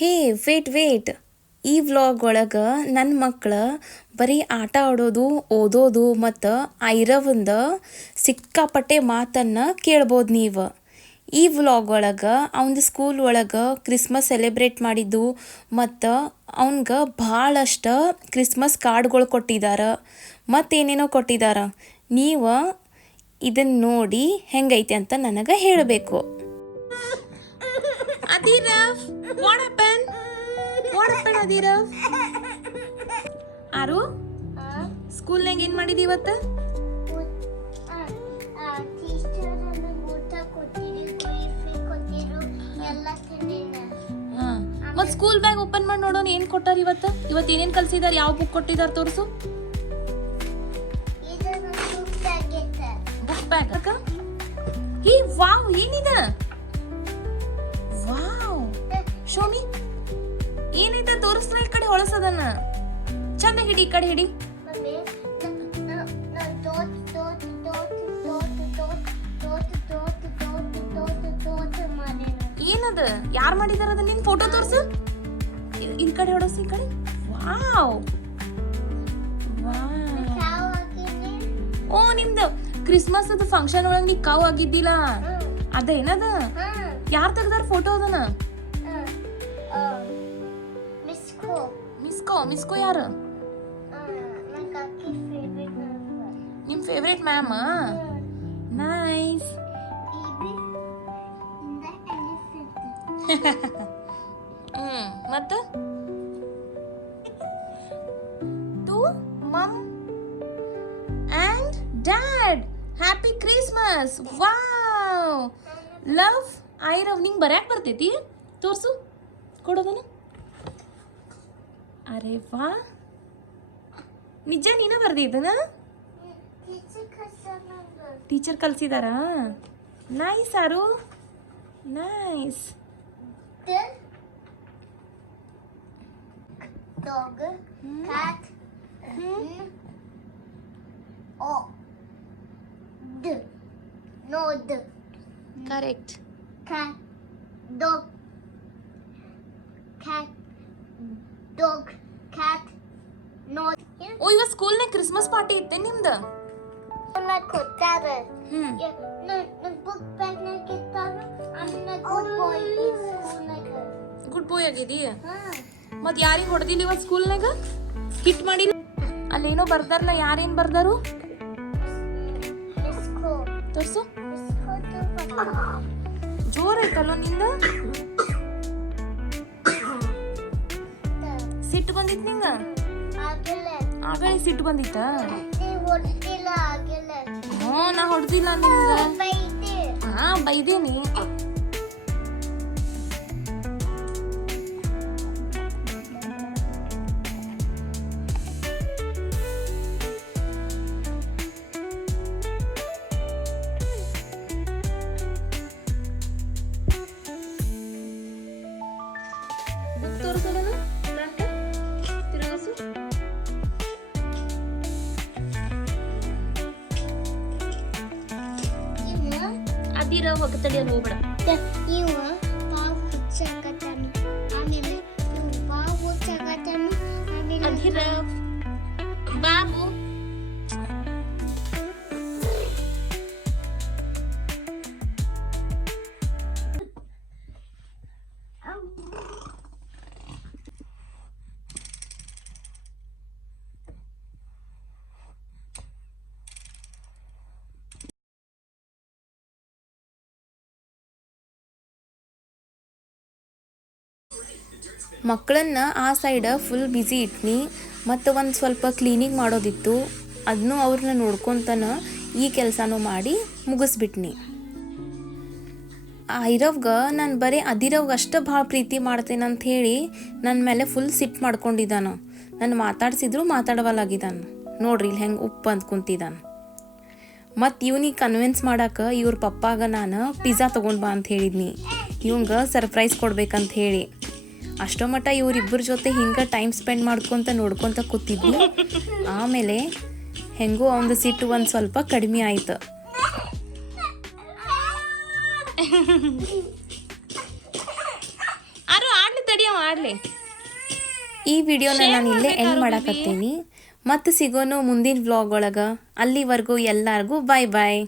ಹೇ wait ಈ vlog ಒಳಗೆ ನನ್ನ ಮಕ್ಕಳು ಬರೀ ಆಟ ಆಡೋದು ಓದೋದು ಮತ್ತು ಐರವಂದ ಸಿಕ್ಕಾಪಟ್ಟೆ ಮಾತನ್ನು ಕೇಳ್ಬೋದು ನೀವು. ಈ ವ್ಲಾಗ್ ಒಳಗೆ ಅವನ ಸ್ಕೂಲ್ ಒಳಗೆ ಕ್ರಿಸ್ಮಸ್ ಸೆಲೆಬ್ರೇಟ್ ಮಾಡಿದ್ದು ಮತ್ತು ಅವನಿಗೆ ಭಾಳಷ್ಟು ಕ್ರಿಸ್ಮಸ್ ಕಾರ್ಡ್ಗಳು ಕೊಟ್ಟಿದ್ದಾರೆ ಮತ್ತೇನೇನೋ ಕೊಟ್ಟಿದ್ದಾರೆ. ನೀವು ಇದನ್ನು ನೋಡಿ ಹೆಂಗೈತೆ ಅಂತ ನನಗೆ ಹೇಳಬೇಕು. Adirav, what happened? What happened, Adirav? ಆರು ಸ್ಕೂಲ್ನಾಗ ಏನು ಮಾಡಿದಿ ಇವತ್ತು? ಮತ್ತು ಸ್ಕೂಲ್ ಬ್ಯಾಗ್ ಓಪನ್ ಮಾಡಿ ನೋಡೋಣ ಏನು ಕೊಟ್ಟಾರ ಇವತ್ತು ಏನೇನು ಕಲ್ಸಿದಾರೆ, ಯಾವ ಬುಕ್ ಕೊಟ್ಟಿದ್ದಾರೆ ತೋರಿಸು. ಬುಕ್ ಬ್ಯಾಗ್ ಅಕ್ಕ. ಹೇ ವಾವ್, ಏನಿದೆ? ವಾವ್, ಶೋಮಿ ಏನೈತೆ ತೋರಿಸ್ರ. ಈ ಕಡೆ ಹೊಳಸದನ್ನ ಚಂದ ಹಿಡಿ, ಈ ಕಡೆ ಹಿಡಿ. ಏನದ, ಯಾರು ಮಾಡಿದಾರ ಅದ? ನಿನ್ ಫೋಟೋ ತೋರ್ಸು. ಈ ಕಡೆ ಹೊಳಸ, ಈ ಕಡೆ. ವಾವ್, ಓ ನಿಮ್ದು ಕ್ರಿಸ್ಮಸ್ ಅದು ಫಂಕ್ಷನ್ ಒಳಗೆ ನೀ ಕಾವು ಆಗಿದ್ದಿಲ್ಲ ಅದೇನದ? ಯಾರು ತೆಗ್ದಾರ ಫೋಟೋ ಅದನ್ನ? ಮಿಸ್ಕೋ ಯಾರು? ನಿಮ್ ಫೇವ್ರೇಟ್ ಮ್ಯಾಮ್? ನೈಸ್. ಮತ್ತ to mum and dad happy Christmas. Wow, love ಐರವ್. ನಿಂಗೆ ಬರ್ಯಾಕೆ ಬರ್ತೈತಿ? ತೋರ್ಸು, ಕೊಡೋದನ. ಅರೆ ವಾ, ನಿಜ ನೀನ ಬರ್ದಿದ್ದನ? ಟೀಚರ್ ಕಲ್ಸಿದಾರಾ? ನೈಸ್ ಆರು, nice. Dog, cat, no d. Correct. Cat, dog, cat, dog, cat, no. ಓ, ಇವ ಸ್ಕೂಲ್ನಾಗ ಕ್ರಿಸ್ಮಸ್ ಪಾರ್ಟಿ ಇತ್ತೆ ನಿಮ್ದು? ಕೊಟ್ಟಾರೆ. ಬುಕ್ ಬ್ಯಾಗ್ನಾಗ ಇರ್ತಾರ. ಗುಡ್ ಬಾಯ್ ಸ್ಕೂಲ್ನಾಗ. ಗುಡ್ ಬಾಯ್ ಆಗಿದೀ? ಮತ್ ಯಾರಿಗೆ ಹೊಡೆದಿಲ್ಲ ಇವತ್ತು ಸ್ಕೂಲ್ನಾಗ? ಹಿಟ್ ಮಾಡಿಲ್ಲ? ಅಲ್ಲೇನೋ ಬರ್ದಾರಲ್ಲ, ಯಾರೇನ್ ಬರ್ದಾರು? ತೋರ್ಸು. ಜೋರ್ ಐತಲ್ಲೋ ನಿಂದ. ಸಿಟ್ಟು ಬಂದಿತ್ ನಿಂಗ? ಆಗಲೇ ಸಿಟ್ಟು ಬಂದಿತ್ತ? ಹ್ಞೂ, ನಾ ಹೊಡೆದಿಲ್ಲ ನಿಂಗ. ಹಾ, ಬೈದೇನಿ. ಅದಿರ ಹೋಗ್ತಡಿ, ಅಲ್ಲಿ ಹೋಗ್ಬೇಡ. ಇವ ಬಾವು ಹುಚ್ಚಾಕತ್ತಾನ, ಆಮೇಲೆ ಇವ ಬಾವು ಹುಚ್ಚಾಕತ್ತಾನ, ಆಮೇಲೆ ಅದಿರ ಬಾಬು. ಮಕ್ಕಳನ್ನ ಆ ಸೈಡ ಫುಲ್ ಬ್ಯುಸಿ ಇಟ್ನಿ ಮತ್ತು ಒಂದು ಸ್ವಲ್ಪ ಕ್ಲೀನಿಂಗ್ ಮಾಡೋದಿತ್ತು. ಅದನ್ನೂ ಅವ್ರನ್ನ ನೋಡ್ಕೊತಾನ ಈ ಕೆಲಸನೂ ಮಾಡಿ ಮುಗಿಸ್ಬಿಟ್ನಿ. ಐರವ್ಗೆ ನಾನು ಬರೀ ಅದಿರವ್ಗೆ ಅಷ್ಟು ಭಾಳ ಪ್ರೀತಿ ಮಾಡ್ತೇನೆ ಅಂತ ಹೇಳಿ ನನ್ನ ಮೇಲೆ ಫುಲ್ ಸಿಟ್ಟು ಮಾಡ್ಕೊಂಡಿದ್ದಾನು. ನಾನು ಮಾತಾಡ್ಸಿದ್ರು ಮಾತಾಡವಲ್ಲಾಗಿದ್ದಾನು. ನೋಡ್ರಿ ಇಲ್ಲಿ ಹೆಂಗೆ ಉಪ್ಪು ಅಂತ ಕುಂತಿದ್ದಾನು. ಮತ್ತು ಇವನಿಗೆ ಕನ್ವಿನ್ಸ್ ಮಾಡೋಕೆ ಇವ್ರ ಪಪ್ಪಾಗ ನಾನು ಪಿಜ್ಜಾ ತೊಗೊಂಡು ಬಾ ಅಂತ ಹೇಳಿದ್ನಿ, ಇವಂಗೆ ಸರ್ಪ್ರೈಸ್ ಕೊಡ್ಬೇಕಂತ ಹೇಳಿ. ಅಷ್ಟೋ ಮಟ್ಟ ಇವರಿಬ್ಬರ ಜೊತೆ ಹಿಂಗೆ ಟೈಮ್ ಸ್ಪೆಂಡ್ ಮಾಡ್ಕೊತ ನೋಡ್ಕೊತ ಕೂತಿದ್ವಿ. ಆಮೇಲೆ ಹೆಂಗೂ ಅವನದು ಸಿಟ್ಟು ಒಂದು ಸ್ವಲ್ಪ ಕಡಿಮೆ ಆಯ್ತು. ಆರು ಆಡ್ಲಿ ತಡಿಯವ ಮಾಡಲಿ. ಈ ವಿಡಿಯೋನ ನಾನು ಇಲ್ಲೇ ಎಂಡ್ ಮಾಡಕತ್ತೀನಿ. ಮತ್ತೆ ಸಿಗೋನು ಮುಂದಿನ ವ್ಲಾಗ್ ಒಳಗೆ. ಅಲ್ಲಿವರೆಗೂ ಎಲ್ಲರಿಗೂ ಬಾಯ್ ಬಾಯ್.